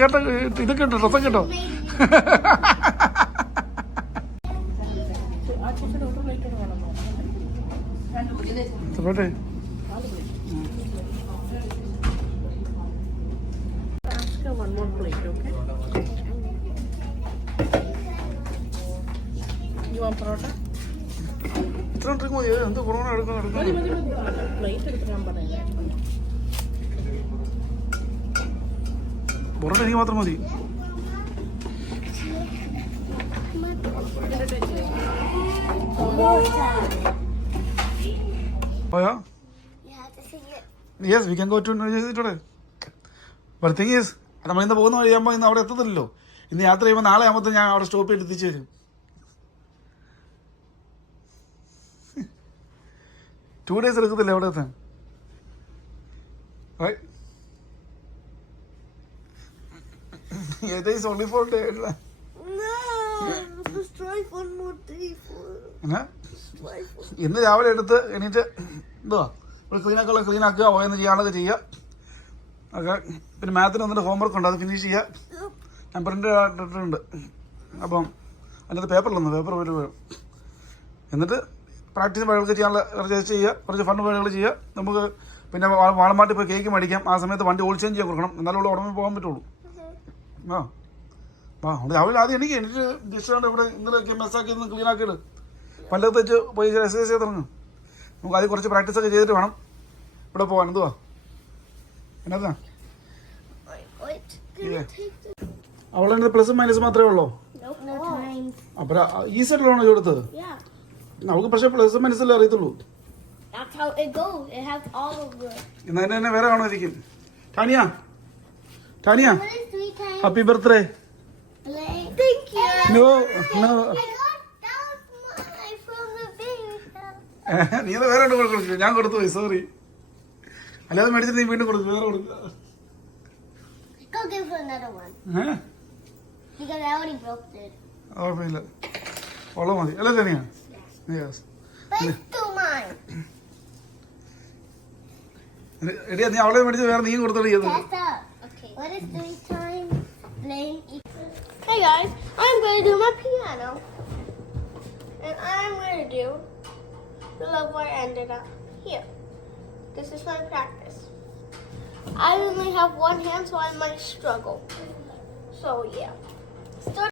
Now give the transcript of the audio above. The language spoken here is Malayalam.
കേട്ടോ, ഇതൊക്കെ ഉണ്ടോ, ഡ്രസ്സൊക്കെ ഉണ്ടോ? പോട്ടെ. One more plate, okay? You want paratha? ഇത്ര ഡ്രിങ്ക് മതി. എന്ത് കൊറോണ എടുക്കണം? Plate എടുക്കാൻ പറയാം. പൊറോട്ട എനിക്ക് മാത്രം മതി. പോയോ? Yes, we can go to today. But the thing is, നമ്മൾ ഇന്ന് പോകുന്ന വഴിയാകുമ്പോൾ ഇന്ന് അവിടെ എത്തത്തില്ലല്ലോ. ഇന്ന് യാത്ര ചെയ്യുമ്പോൾ നാളെ ആകുമ്പോൾ ഞാൻ അവിടെ സ്റ്റോപ്പ് ചെയ്ത് എത്തിച്ചു തരും. 2 days എടുക്കത്തില്ല അവിടെ എത്താൻ. Right? Yeah, there is only 4 days. No, let's drive one more day for ഇന്ന് രാവിലെ എടുത്ത് എണീറ്റ് എന്തുവാ ഒരു ക്ലീൻ ആക്കുക, ഓയെന്ന് ചെയ്യാനുള്ളത് ചെയ്യുക ഒക്കെ. പിന്നെ മാത്തിന് വന്നിട്ട് ഹോംവർക്ക് ഉണ്ട്, അത് ഫിനിഷ് ചെയ്യുക. ഞാൻ പ്രിൻ്റ് ഇട്ടിട്ടുണ്ട്. അപ്പം അതിനകത്ത് പേപ്പറിലൊന്ന് പേപ്പർ വരും. എന്നിട്ട് പ്രാക്ടീസ് പരിപാടികൾ ചെയ്യാനുള്ള കുറച്ച് ചെയ്യുക, കുറച്ച് ഫണ്ട് പരിപാടികൾ ചെയ്യുക. നമുക്ക് പിന്നെ വാളമാട്ടി പോയി കേക്ക് മേടിക്കാം. ആ സമയത്ത് വണ്ടി ഓയിൽ ചേഞ്ച് ചെയ്യാൻ കൊടുക്കണം, എന്നാലുള്ള ഉടമ പോകാൻ പറ്റുള്ളൂ. ആ രാവിലെ ആദ്യം എനിക്ക് ജസ്റ്റ് ഇവിടെ ഇന്നലെ മെസ്സാക്കി ഒന്ന് ക്ലീൻ ആക്കിയിട്ട് പല്ലത്ത് വെച്ച് പോയി എക്സസൈസ് ചെയ്ത് തുടങ്ങും. നമുക്ക് ആദ്യം കുറച്ച് പ്രാക്ടീസൊക്കെ ചെയ്തിട്ട് വേണം ഇവിടെ പോകാൻ. എന്തുവാ എന്നാ അവളെ പ്ലസും മൈനസ് മാത്രമേ ഉള്ളൂ. അപ്പൊ ഈ സെറ്റിലാണോ കൊടുത്തത്? നമുക്ക് പക്ഷേ പ്ലസ് മൈനസല്ലേ അറിയത്തുള്ളൂ. ഇന്ന് തന്നെ വേറെ കാണോ ഇരിക്കും. Tanya happy birthday. നോ നീ അത് വേറെ കൊടുക്കില്ല, ഞാൻ കൊടുത്തു പോയി, സോറി. അല്ലാതെ മേടിച്ചിട്ട് നീ വീണ്ടും കൊടുത്തു, വേറെ കൊടുക്കുക. ഉറപ്പില്ല, ഉള്ള മതി അല്ലേ തന്നെയാ? എടിയാ നീ അവളെ മേടിച്ച് വേറെ നീ കൊടുത്തോളൂ. Hey guys, I'm going to do my piano. And I'm going to do the love where I ended up here. This is my practice. I only have one hand, so I might struggle. So yeah. Start